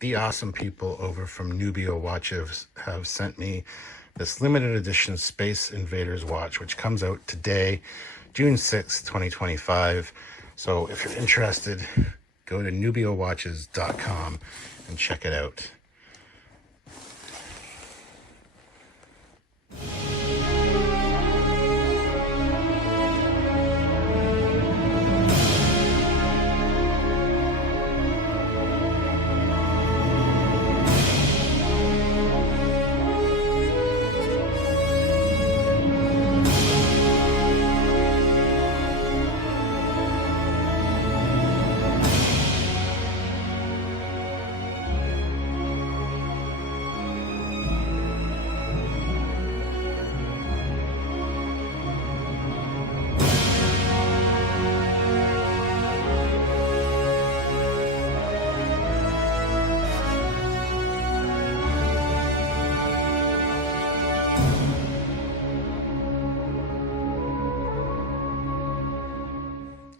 The awesome people over from NUBEO Watches have sent me this limited edition Space Invaders watch, which comes out today, June 6th, 2025. So if you're interested, go to NUBEOwatches.com and check it out.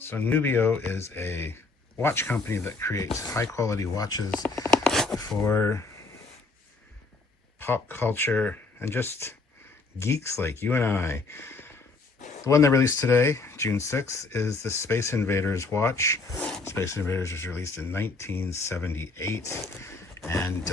So NUBEO is a watch company that creates high quality watches for pop culture and just geeks like you and I. The one that released today, June 6th, is the Space Invaders watch. Space Invaders was released in 1978, and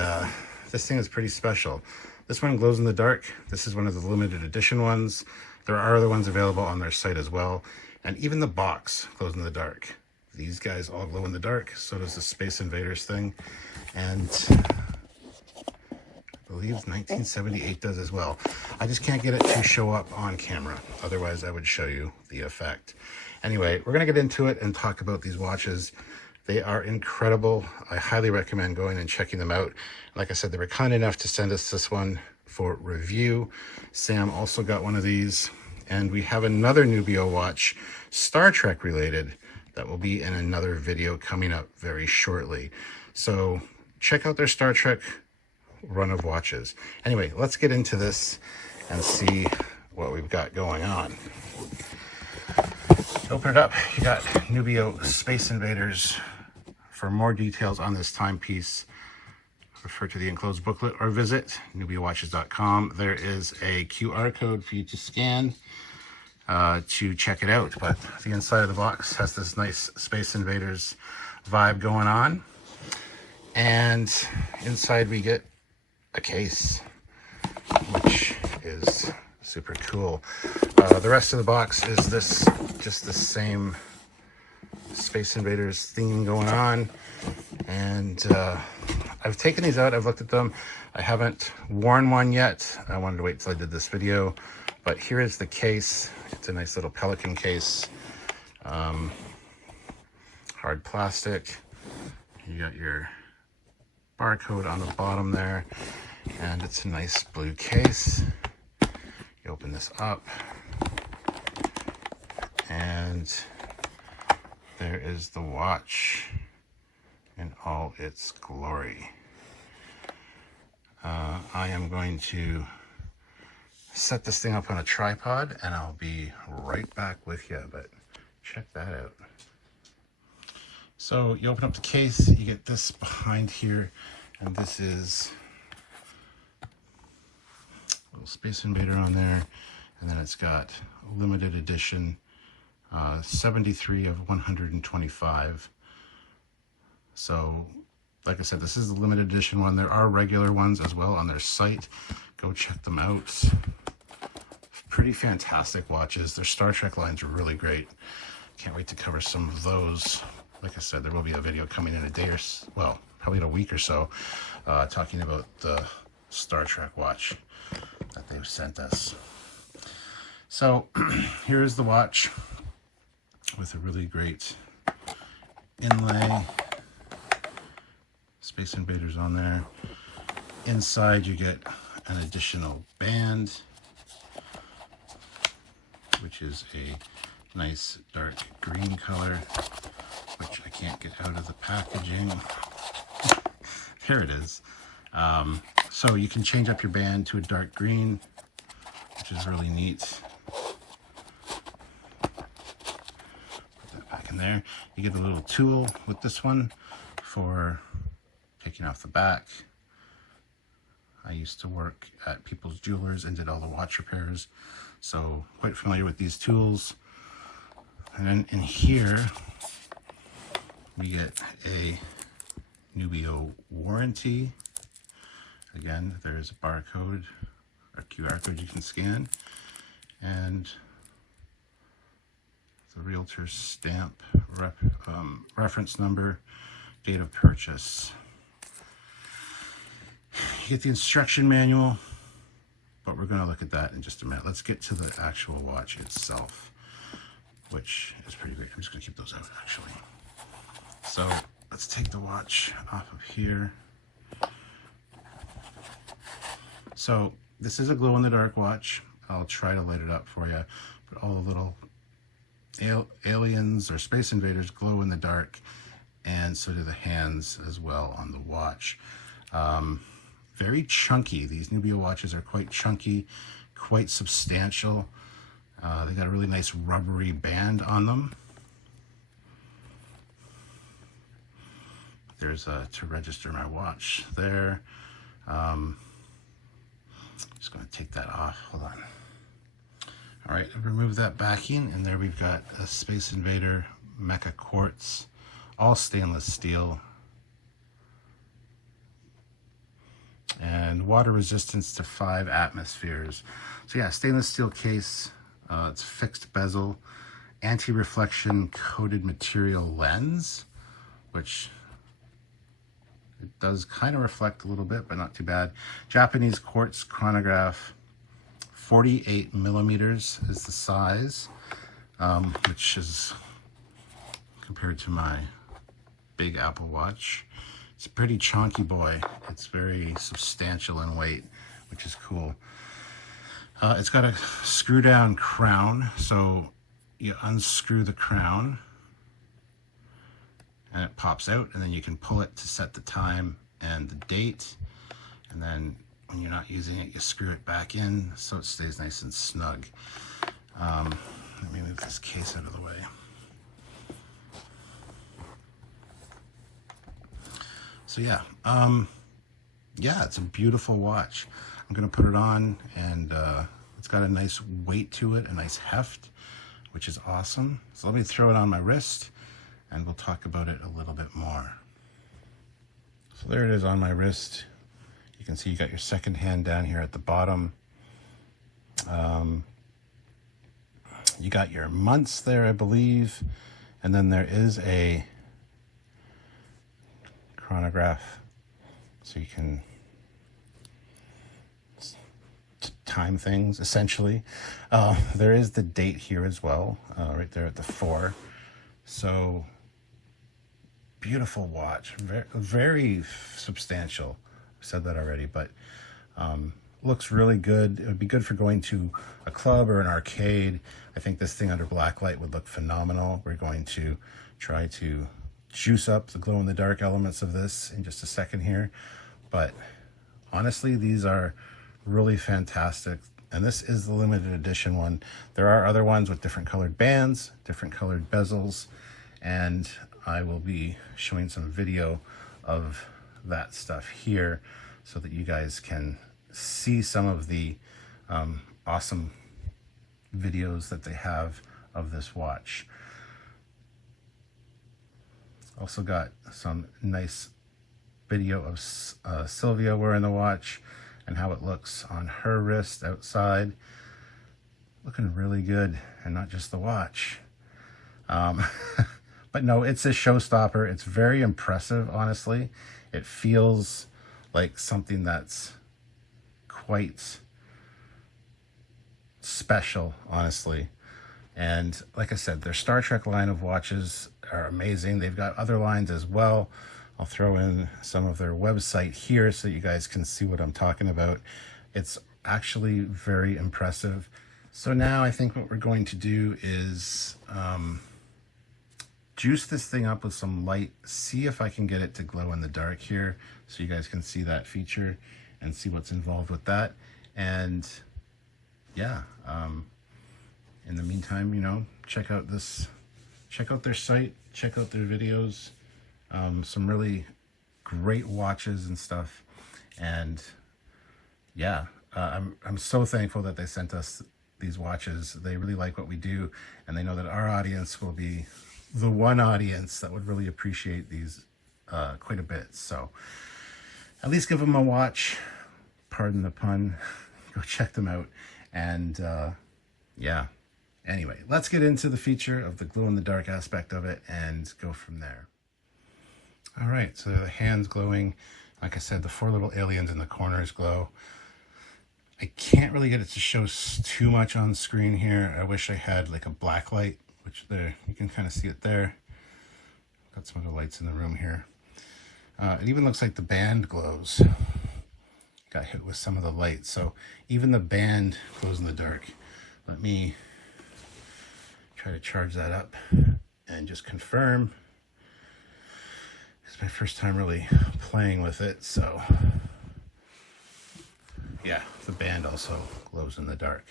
this thing is pretty special. This one glows in the dark. This is one of the limited edition ones. There are other ones available on their site as well. And even the box glows in the dark. These guys all glow in the dark. So does the Space Invaders thing. And I believe 1978 does as well. I just can't get it to show up on camera. Otherwise, I would show you the effect. Anyway, we're going to get into it and talk about these watches. They are incredible. I highly recommend going and checking them out. Like I said, they were kind enough to send us this one for review. Sam also got one of these. And we have another NUBEO watch, Star Trek related, that will be in another video coming up very shortly. So check out their Star Trek run of watches. Anyway, let's get into this and see what we've got going on. Open it up. You got NUBEO Space Invaders. For more details on this timepiece, refer to the enclosed booklet or visit NUBEOwatches.com. There is a QR code for you to scan to check it out. But the inside of the box has this nice Space Invaders vibe going on. And inside we get a case, which is super cool. The rest of the box is just the same Space Invaders theme going on. And I've taken these out, I've looked at them. I haven't worn one yet. I wanted to wait till I did this video. But here is the case. It's a nice little Pelican case. Hard plastic. You got your barcode on the bottom there. And it's a nice blue case. You open this up. And there is the watch in all its glory. I am going to set this thing up on a tripod and I'll be right back with you, but check that out. So you open up the case, you get this behind here, and this is a little Space Invader on there, and then it's got limited edition 73 of 125. So like I said, this is the limited edition one. There are regular ones as well on their site. Go check them out. Pretty fantastic watches. Their Star Trek lines are really great. Can't wait to cover some of those. Like I said, there will be a video coming in a day or so, well, probably in a week or so, talking about the Star Trek watch that they've sent us. So here's the watch with a really great inlay. Space Invaders on there. Inside you get an additional band, which is a nice dark green color, which I can't get out of the packaging. Here it is. So you can change up your band to a dark green, which is really neat. Put that back in there. You get a little tool with this one for taking off the back. I used to work at People's Jewelers and did all the watch repairs, so quite familiar with these tools. And then in here, we get a NUBEO warranty. Again, there's a barcode, a QR code you can scan, and the realtor's stamp, reference number, date of purchase. You get the instruction manual, but we're going to look at that in just a minute. Let's get to the actual watch itself, which is pretty great. I'm just going to keep those out, actually. So let's take the watch off of here. So this is a glow-in-the-dark watch. I'll try to light it up for you, but all the little aliens or space invaders glow in the dark, and so do the hands as well on the watch. Very chunky. These NUBEO watches are quite chunky, quite substantial. They got a really nice rubbery band on them. There's to register my watch there. Just going to take that off. Hold on. All right, remove that backing, and there we've got a Space Invader Mecha Quartz, all stainless steel, and water resistance to 5 atmospheres. So yeah, stainless steel case. It's fixed bezel, anti-reflection coated material lens, which it does kind of reflect a little bit, but not too bad. Japanese quartz chronograph, 48 millimeters is the size, which is, compared to my big Apple Watch, it's a pretty chunky boy. It's very substantial in weight, which is cool. It's got a screw down crown, so you unscrew the crown and it pops out, and then you can pull it to set the time and the date, and then when you're not using it, you screw it back in so it stays nice and snug. Let me move this case out of the way. So yeah, it's a beautiful watch. I'm gonna put it on, and it's got a nice weight to it, a nice heft, which is awesome. So let me throw it on my wrist, and we'll talk about it a little bit more. So there it is on my wrist. You can see you got your second hand down here at the bottom. You got your months there, I believe, and then there is a chronograph, so you can time things, essentially. There is the date here as well, right there at the 4. So beautiful watch, very, very substantial. I've said that already, but looks really good. It would be good for going to a club or an arcade. I think this thing under black light would look phenomenal. We're going to try to juice up the glow-in-the-dark elements of this in just a second here, but honestly, these are really fantastic, and this is the limited edition one. There are other ones with different colored bands, different colored bezels, and I will be showing some video of that stuff here so that you guys can see some of the awesome videos that they have of this watch. Also got some nice video of Sylvia wearing the watch and how it looks on her wrist outside. Looking really good, and not just the watch. But no, it's a showstopper. It's very impressive, honestly. It feels like something that's quite special, honestly. And like I said, their Star Trek line of watches are amazing. They've got other lines as well. I'll throw in some of their website here so you guys can see what I'm talking about. It's actually very impressive. So now I think what we're going to do is juice this thing up with some light, see if I can get it to glow in the dark here so you guys can see that feature and see what's involved with that. And yeah, in the meantime, you know, check out their site, check out their videos. Some really great watches and stuff. And yeah, I'm so thankful that they sent us these watches. They really like what we do, and they know that our audience will be the one audience that would really appreciate these quite a bit. So at least give them a watch, pardon the pun. Go check them out. And yeah, anyway, let's get into the feature of the glow-in-the-dark aspect of it and go from there. All right, so the hands glowing. Like I said, the 4 little aliens in the corners glow. I can't really get it to show too much on screen here. I wish I had like a black light, which there, you can kind of see it there. Got some of the lights in the room here. It even looks like the band glows. Got hit with some of the light, so even the band glows in the dark. Let me try to charge that up and just confirm. It's my first time really playing with it, so yeah, the band also glows in the dark.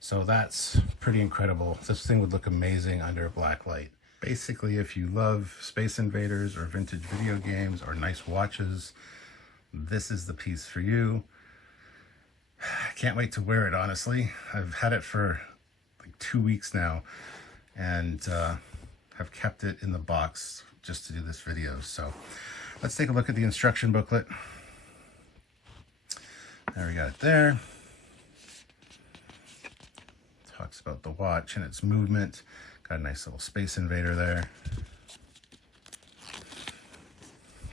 So that's pretty incredible. This thing would look amazing under a black light. Basically, if you love Space Invaders or vintage video games or nice watches, this is the piece for you. I can't wait to wear it, honestly. I've had it for like 2 weeks now, and have kept it in the box just to do this video. So let's take a look at the instruction booklet. There, we got it there. Talks about the watch and its movement. Got a nice little Space Invader there.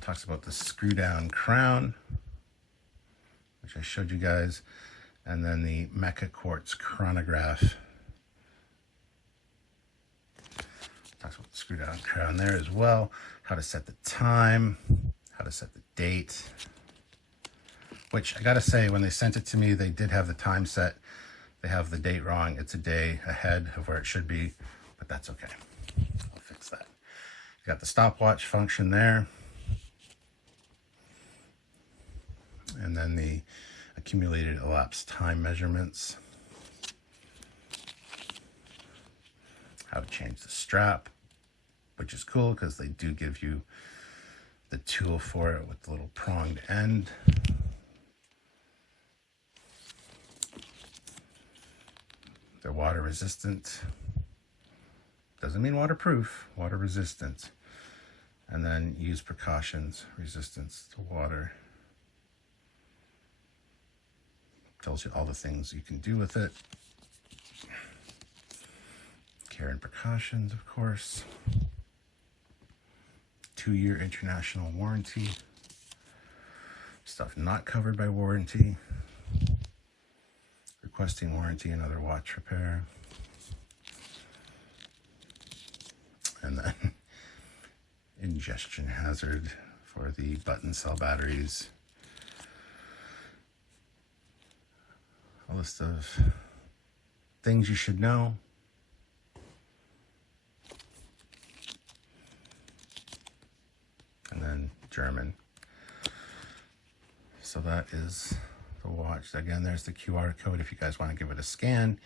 Talks about the screw down crown, which I showed you guys, and then the Mecha Quartz chronograph. Talks about the screw down crown there as well, how to set the time, how to set the date, which I gotta say, when they sent it to me, they did have the time set. They have the date wrong. It's a day ahead of where it should be, but that's okay. I'll fix that. You got the stopwatch function there. And then the accumulated elapsed time measurements. How to change the strap, which is cool because they do give you the tool for it with the little pronged end. They're water resistant. Doesn't mean waterproof, water resistant. And then use precautions, resistance to water. Tells you all the things you can do with it. Care and precautions, of course. 2-year international warranty. Stuff not covered by warranty. Requesting warranty and other watch repair. And then ingestion hazard for the button cell batteries. A list of things you should know. And then German. So that is the watch. Again, there's the QR code if you guys want to give it a scan,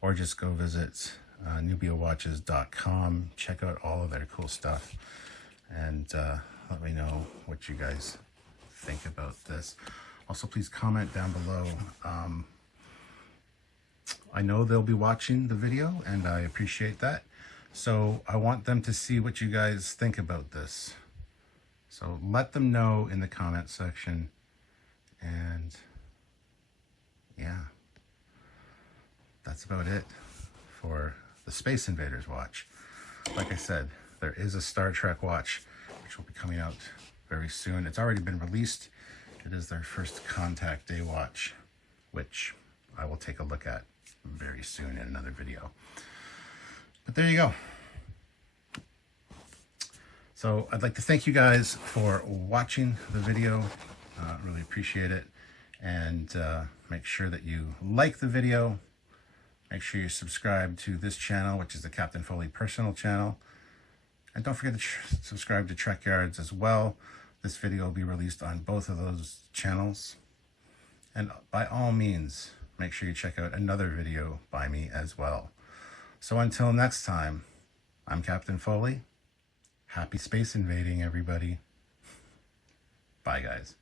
or just go visit NUBEOwatches.com. Check out all of their cool stuff, and let me know what you guys think about this. Also, please comment down below. I know they'll be watching the video, and I appreciate that. So I want them to see what you guys think about this. So let them know in the comment section. And yeah, that's about it for the Space Invaders watch. Like I said, there is a Star Trek watch, which will be coming out very soon. It's already been released. It is their first Contact Day watch, which I will take a look at very soon in another video. But there you go. So I'd like to thank you guys for watching the video. Really appreciate it. And make sure that you like the video. Make sure you subscribe to this channel, which is the Captain Foley personal channel. And don't forget to subscribe to Trekyards as well. This video will be released on both of those channels. And by all means, make sure you check out another video by me as well. So until next time, I'm Captain Foley. Happy space invading, everybody. Bye, guys.